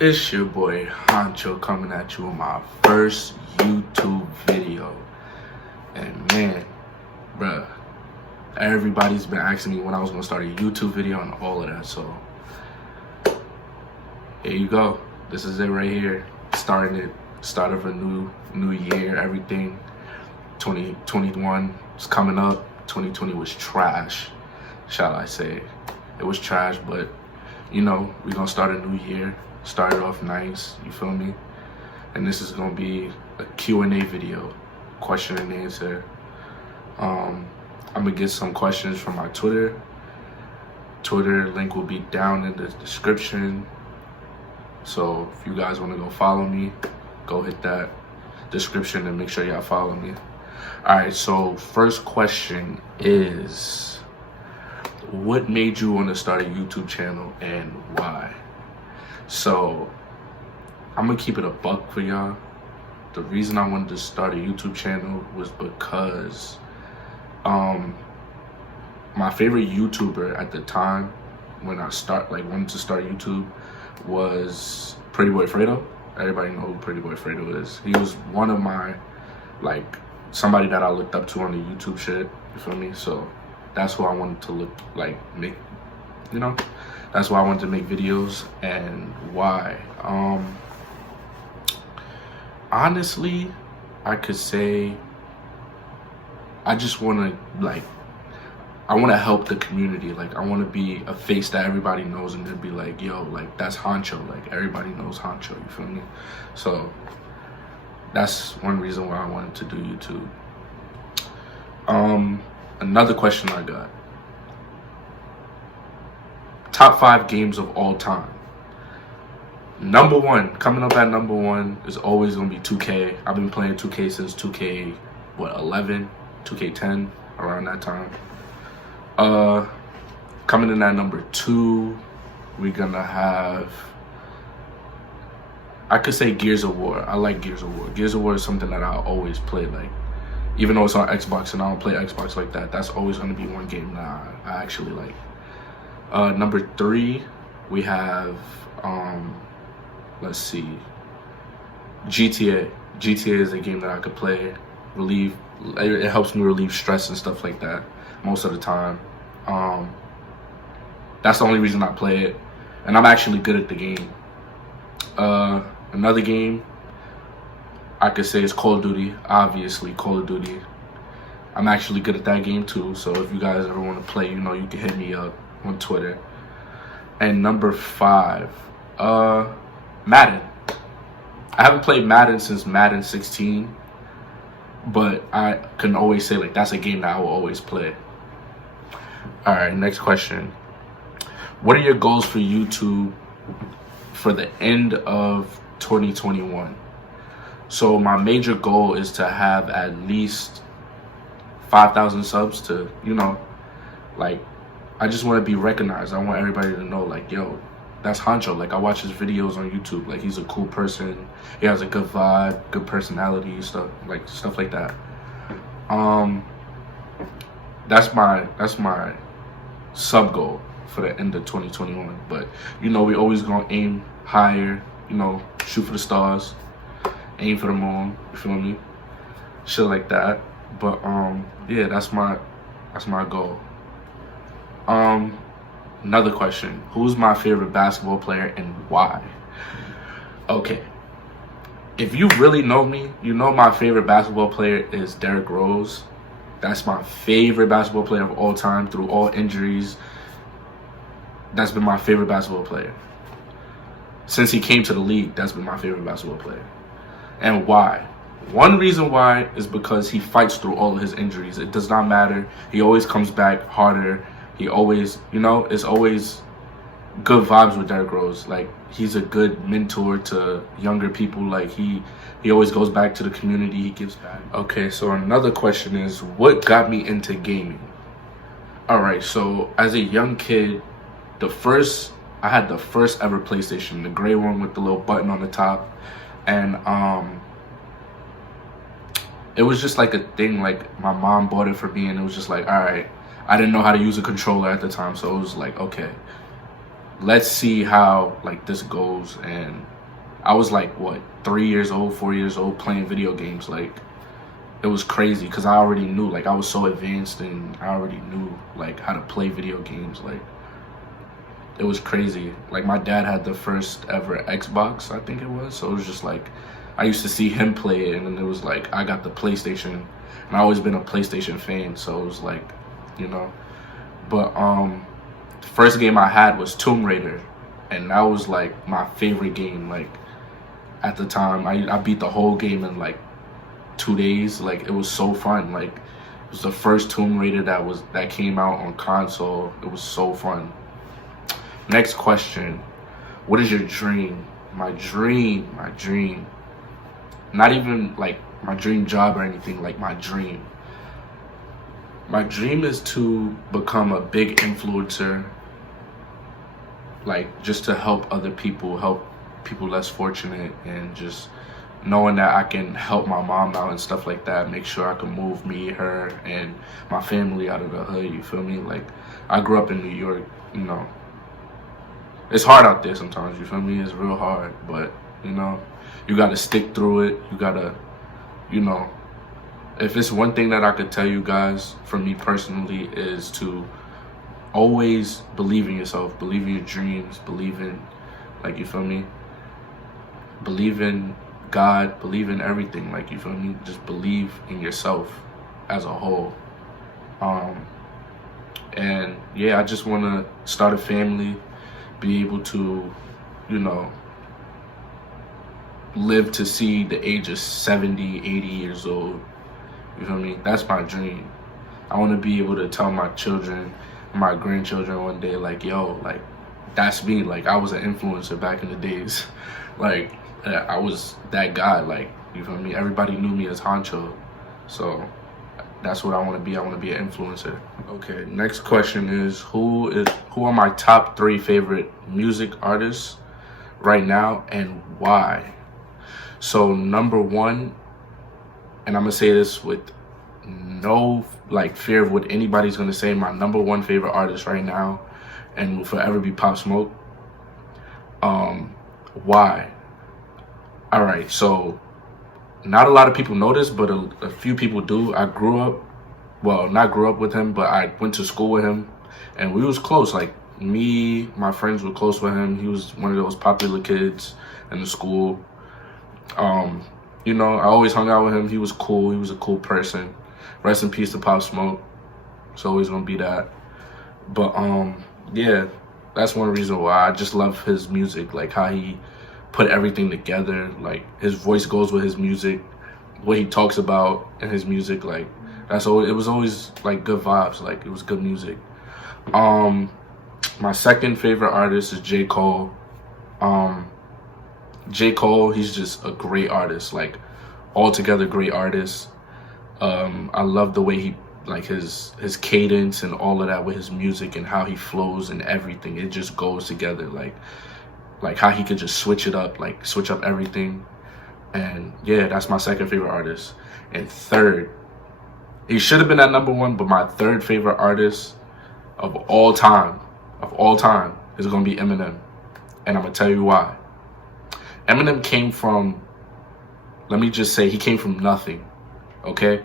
It's your boy Honcho coming at you with my first YouTube video. And man, bruh, everybody's been asking me when I was gonna start a YouTube video and all of that. So here you go. This is it right here. Start of a new year, everything. 2021 is coming up. 2020 was trash, shall I say. It was trash, but you know, we're gonna start a new year. Start it off nice, you feel me? And this is gonna be a Q&A video, question and answer. I'm gonna get some questions from my Twitter. Twitter link will be down in the description. So if you guys wanna go follow me, go hit that description and make sure y'all follow me. All right, so first question is, what made you want to start a YouTube channel and why? So I'm gonna keep it a buck for y'all. The reason I wanted to start a YouTube channel was because my favorite YouTuber at the time when I wanted to start YouTube was Pretty Boy Fredo. Everybody know who Pretty Boy Fredo is. He was one of my, somebody that I looked up to on the YouTube shit, you feel me? So that's who I wanted to make, you know? That's why I wanted to make videos. And why? Honestly, I could say I just want to, I want to help the community. I want to be a face that everybody knows and then be like, yo, that's Honcho. Everybody knows Honcho, you feel me? So that's one reason why I wanted to do YouTube. Another question I got. Top 5 games of all time. Number 1, coming up at number 1 is always gonna be 2K. I've been playing 2K since 2K, 11, 2K10, around that time. Coming in at number 2, we're gonna have, I could say Gears of War. I like Gears of War. Gears of War is something that I always play, even though it's on Xbox and I don't play Xbox like that, that's always gonna be one game that I actually like. Number 3, we have, let's see, GTA. GTA is a game that I could play, it helps me relieve stress and stuff like that most of the time. That's the only reason I play it, and I'm actually good at the game. Another game I could say is Call of Duty. Obviously, Call of Duty. I'm actually good at that game too, so if you guys ever want to play, you know, you can hit me up on Twitter. And number 5, Madden. I haven't played Madden since Madden 16, but I can always say that's a game that I will always play. All right, next question. What are your goals for YouTube for the end of 2021? So my major goal is to have at least 5,000 subs to, you know, I just want to be recognized. I want everybody to know, yo, that's Honcho. I watch his videos on YouTube. He's a cool person. He has a good vibe, good personality, stuff like that. That's my sub goal for the end of 2021. But you know, we always gonna aim higher. You know, shoot for the stars, aim for the moon. You feel me? Shit like that. But yeah, that's my goal. Another question. Who's my favorite basketball player and why? Okay. If you really know me, you know my favorite basketball player is Derrick Rose. That's my favorite basketball player of all time through all injuries. That's been my favorite basketball player. Since he came to the league, that's been my favorite basketball player. And why? One reason why is because he fights through all of his injuries. It does not matter. He always comes back harder. He always, you know, it's always good vibes with Derrick Rose. He's a good mentor to younger people. He always goes back to the community. He gives back. Okay, so another question is, what got me into gaming? All right, so as a young kid, I had the first ever PlayStation, the gray one with the little button on the top. And it was just a thing, my mom bought it for me, and it was just all right. I didn't know how to use a controller at the time, so it was okay. let's see how like this goes. And I was like what, 3 years old, 4 years old, playing video games. Like it was crazy because I already knew, like I was so advanced and I already knew like how to play video games. Like it was crazy. Like my dad had the first ever Xbox, I think it was. So it was just like I used to see him play it, and then it was like I got the PlayStation, and I always been a PlayStation fan. So it was like, you know. But the first game I had was Tomb Raider, and that was like my favorite game. Like at the time, I beat the whole game in like 2 days. Like it was so fun. Like it was the first Tomb Raider that came out on console. It was so fun. Next question. What is your dream? My dream. Not even like my dream job or anything, like my dream. My dream is to become a big influencer, like just to help other people, help people less fortunate, and just knowing that I can help my mom out and stuff like that, make sure I can move me, her, and my family out of the hood, you feel me? Like I grew up in New York, you know. It's hard out there sometimes, you feel me? It's real hard, but you know, you gotta stick through it. You gotta, you know, if it's one thing that I could tell you guys, for me personally, is to always believe in yourself, believe in your dreams, believe in, like, you feel me? Believe in God, believe in everything, like, you feel me? Just believe in yourself as a whole. And yeah, I just want to start a family, be able to, you know, live to see the age of 70, 80 years old. You feel me? That's my dream. I want to be able to tell my children, my grandchildren one day, like, yo, like, that's me. Like, I was an influencer back in the days. Like, I was that guy. Like, you feel me? Everybody knew me as Honcho. So that's what I want to be. I want to be an influencer. Okay, next question is who are my top 3 favorite music artists right now and why? So number 1, and I'm gonna say this with no like fear of what anybody's gonna say, my number 1 favorite artist right now and will forever be Pop Smoke. Why? All right, so not a lot of people know this, but a few people do. I not grew up with him, but I went to school with him, and we was close. Like me, my friends were close with him. He was one of those popular kids in the school. You know, I always hung out with him. He was cool. He was a cool person. Rest in peace to Pop Smoke. It's always gonna be that. But yeah, that's one reason why I just love his music, like how he put everything together. Like his voice goes with his music, what he talks about in his music. Like it was always like good vibes. Like it was good music. My second favorite artist is J. Cole. J. Cole, he's just a great artist, like altogether great artist. I love the way he, like his cadence and all of that with his music and how he flows and everything. It just goes together, like how he could just switch it up, like switch up everything. And yeah, that's my second favorite artist. And third, he should have been at number 1, but my third favorite artist of all time is gonna be Eminem. And I'm gonna tell you why. Eminem came from, let me just say, he came from nothing, okay?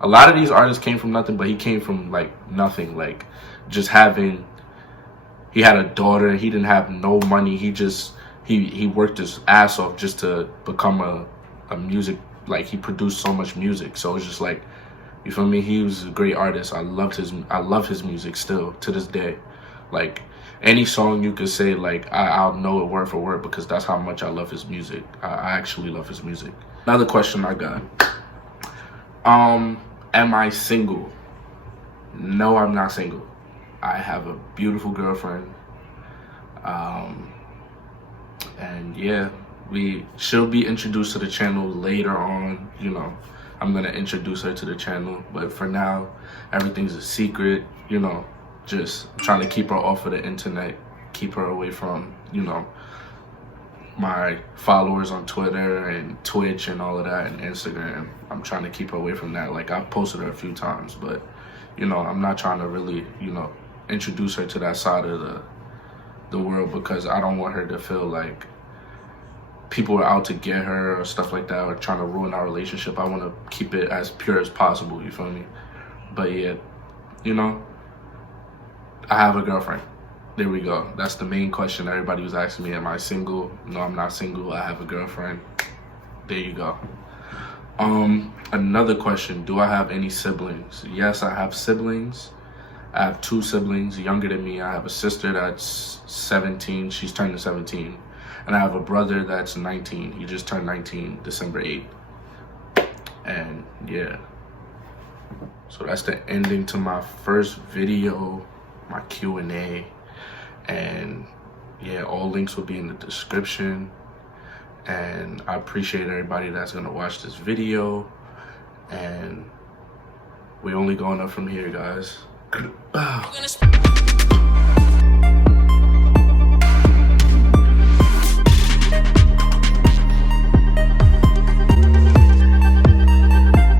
A lot of these artists came from nothing, but he came from, like, nothing. Like, just he had a daughter, he didn't have no money, he worked his ass off just to become a music, like, he produced so much music. So it's just like, you feel me? He was a great artist. I love his music still, to this day. Like, any song you could say, like, I'll know it word for word because that's how much I love his music. I actually love his music. Another question I got. Am I single? No, I'm not single. I have a beautiful girlfriend. And yeah, she'll be introduced to the channel later on. You know, I'm gonna introduce her to the channel, but for now, everything's a secret, you know. Just trying to keep her off of the internet, keep her away from, you know, my followers on Twitter and Twitch and all of that and Instagram. I'm trying to keep her away from that. Like, I've posted her a few times, but, you know, I'm not trying to really, you know, introduce her to that side of the world, because I don't want her to feel like people are out to get her or stuff like that, or trying to ruin our relationship. I want to keep it as pure as possible, you feel me? But yeah, you know, I have a girlfriend. There we go. That's the main question everybody was asking me. Am I single? No, I'm not single. I have a girlfriend. There you go. Another question, do I have any siblings? Yes, I have siblings. I have 2 siblings younger than me. I have a sister that's 17. She's turning 17. And I have a brother that's 19. He just turned 19 December 8th. And yeah. So that's the ending to my first video, my Q&A. And yeah, all links will be in the description. And I appreciate everybody that's gonna watch this video. And we're only going up from here, guys.